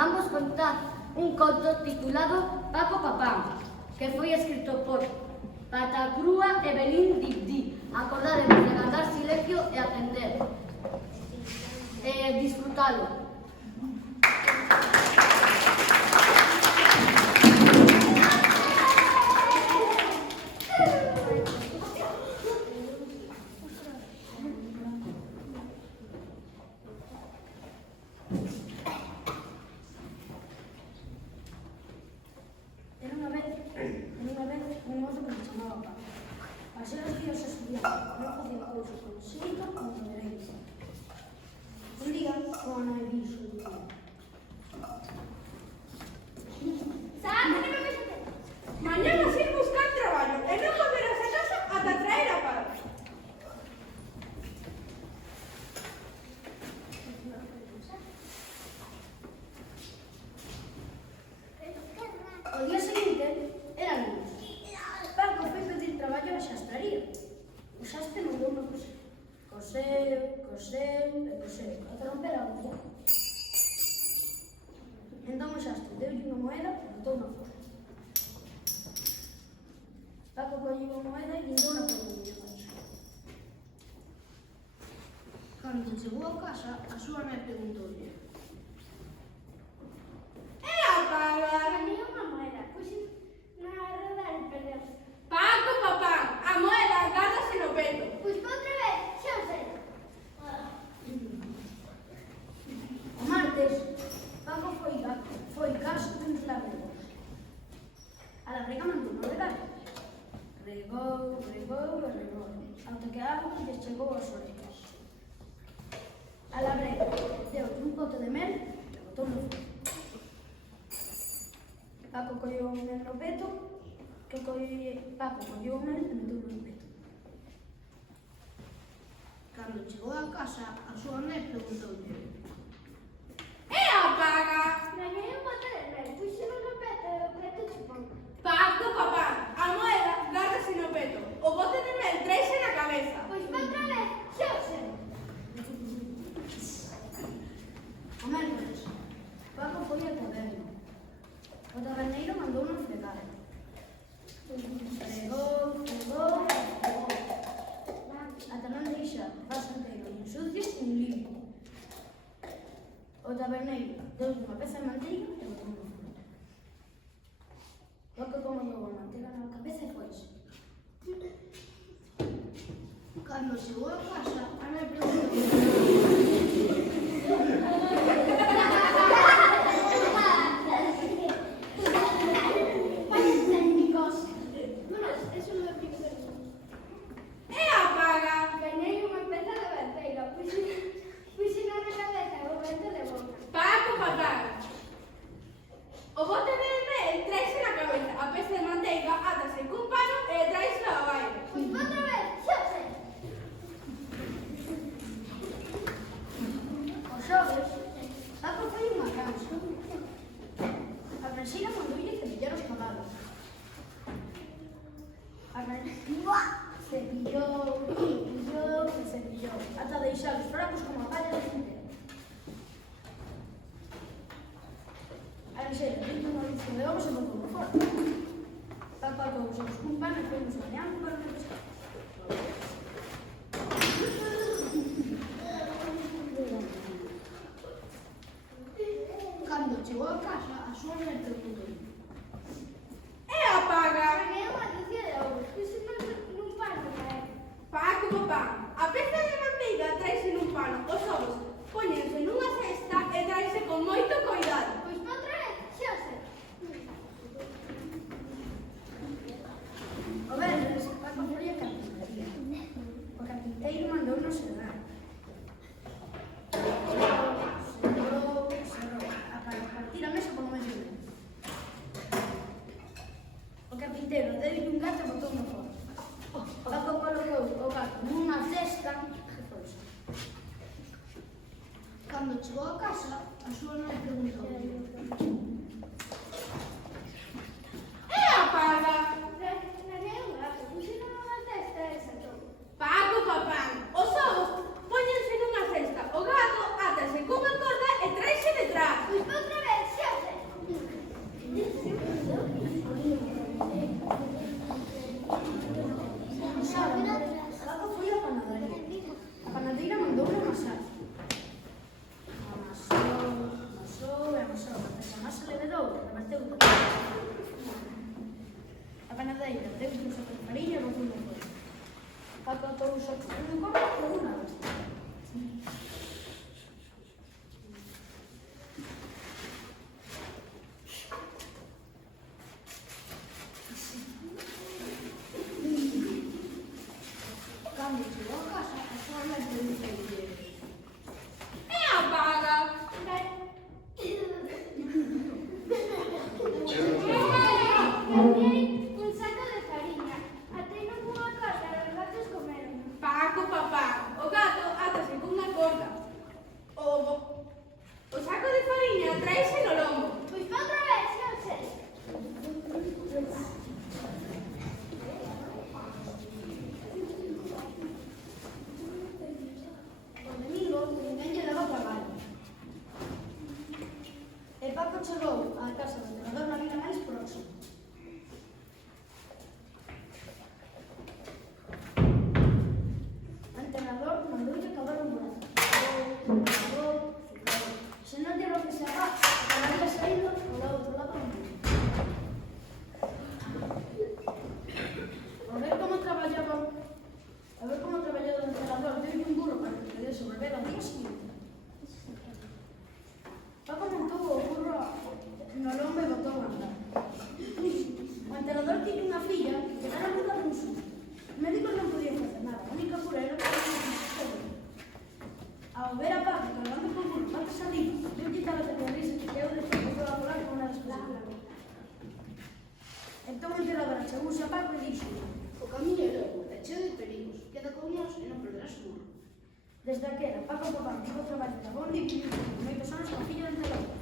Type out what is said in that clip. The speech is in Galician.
vamos contar un conto titulado Paco Papán, que foi escrito por Patacrúa e Belín Dibdí. Acordademos de guardar silencio e atender. Disfrutalo. Un mozo que se chamaba Paco. Pasea os días estudiando, non facía cousa con xeito ou con dereito. Un día, con a nai dixo, mañá vas ir buscar traballo e non volverás a casa ata traer a Paco. O día seguinte era lunes. Paco foi pedir traballo á xastraría. O xastre mandou unha coser. Coseu e coseu. Ata romper a olla. Entón o xastre deulle unha moeda e botou na forma. Paco colleu a moeda e guindou na portería. Cando chegou a casa, a súa nai preguntoulle: E a paga? Gañei unha moeda, puxen na roda e perdeu. Paco, papá, a moeda gádase no peto. Pois pa outra vez, xa o sei. o martes, Paco foi caso dos labregos. A labrega mandou no regalo. Regou e regou, ata que a auga lles chegou aos orellas. A labrega deu un pote de mel e botou no fogo. Paco colleu o mel no peto, Paco colleu o mel e meteu no peto. Cando chegou a casa, a súa nai preguntoulle: E a paga? Gañei un bote de mel, puxen no peto e o peto chupón. Paco, papá, a moeda gádase no peto. O bote de mel traese na cabeza. Pois pa outra vez, xa o sei. O mércoles, Paco foi ao taberno. O taberneiro mandou non fregar. Fregou, ata non deixar o vaso inteiro nin sucio nin limpo. O taberneiro deu unha peza de manteiga e botou no fogo. Paco comandou a manteiga na cabeza e foise. Cando chegou a casa, a nai Vaya técnicos. Bueno, eso non é primeiro. E a paga? Gañei unha peza de bandeira, puxen na cabeza e o vento de boca. Paco, papá. O bote de mel traese na cabeza. A peza de manteiga átase cun pano e traese ao baile. Pois pa outra vez, xa o sei. O xoves, Paco foi unha cansa. A prenseira mandoulle cepillar os cabalos. A prenseira cepillou, ata deixar os fracos como a palla de cinteiro. A prenseira deu unha lición de ovos e botou no forno. Paco atou os ovos cun pano e foi-nos bañando para non pescar. Cando chegou a casa, a súa nai preguntou: E a paga? Gañei unha dúcia de ovos, puxen nun pano na época. Paco, papá, a peza de manteiga traese nun pano. Os ovos póñense nunha cesta e traese con moito coidado. Pois pa outra vez, xa o sei. O venres, Paco foi a carpintería. O carpinteiro mandounos serrar. Serrou, para partir a mesa polo medio dentro. O carpinteiro deulle un gato e botou no forno. Paco colocou o gato nunha cesta e foise. Cando chegou a casa, a súa nai preguntou: E a paga? Gañei un gato, puxen nunha cesta e saltou. Paco, papá, os ovos póñense nunha cesta. O gato átase cunha corda e traese detrás. Pois pa outra vez, panadeira, deu un saco de fariña e botou no coche. Paco atou un saco de corpo e unha basta. Cando chegou a casa, a súa mãe preguntou-lle: E a paga? Cambiei un saco de fariña. Ateino cunha corda e os gatos comeron. Paco, papá, o gato atase cunha corda. O saco de fariña traese no lombo. Pois pa outra vez, non sei. O domingo, ninguén lle daba traballo. E Paco chegou á casa do enterrador na vila máis próxima. O enterrador mandoulle cavar un buraco. Cavou. Se non lle lo que se haga, acabaría saindo ao outro lado do mundo. A ver como traballaba o enterrador, deu un burro para que podía sobreviver ao día seguinte. Paco montou o burro no lombo e botou a andar. O enterrador tiña unha filla que era muda dun susto. O médico non podía facer nada, a única cura era que ao ver a Paco cargando con burro patas arriba, deu quitar a risa que quedou de foto a volar con unha das cosas da boca. Entón o enterrador achegouse a Paco e dixo: O camiño é longo e cheo de perigos. Queda con nós e non perderás o burro. desde aquela, Paco Papán tivo traballo de abondo e viviu por moitos anos coa filla do enterrador.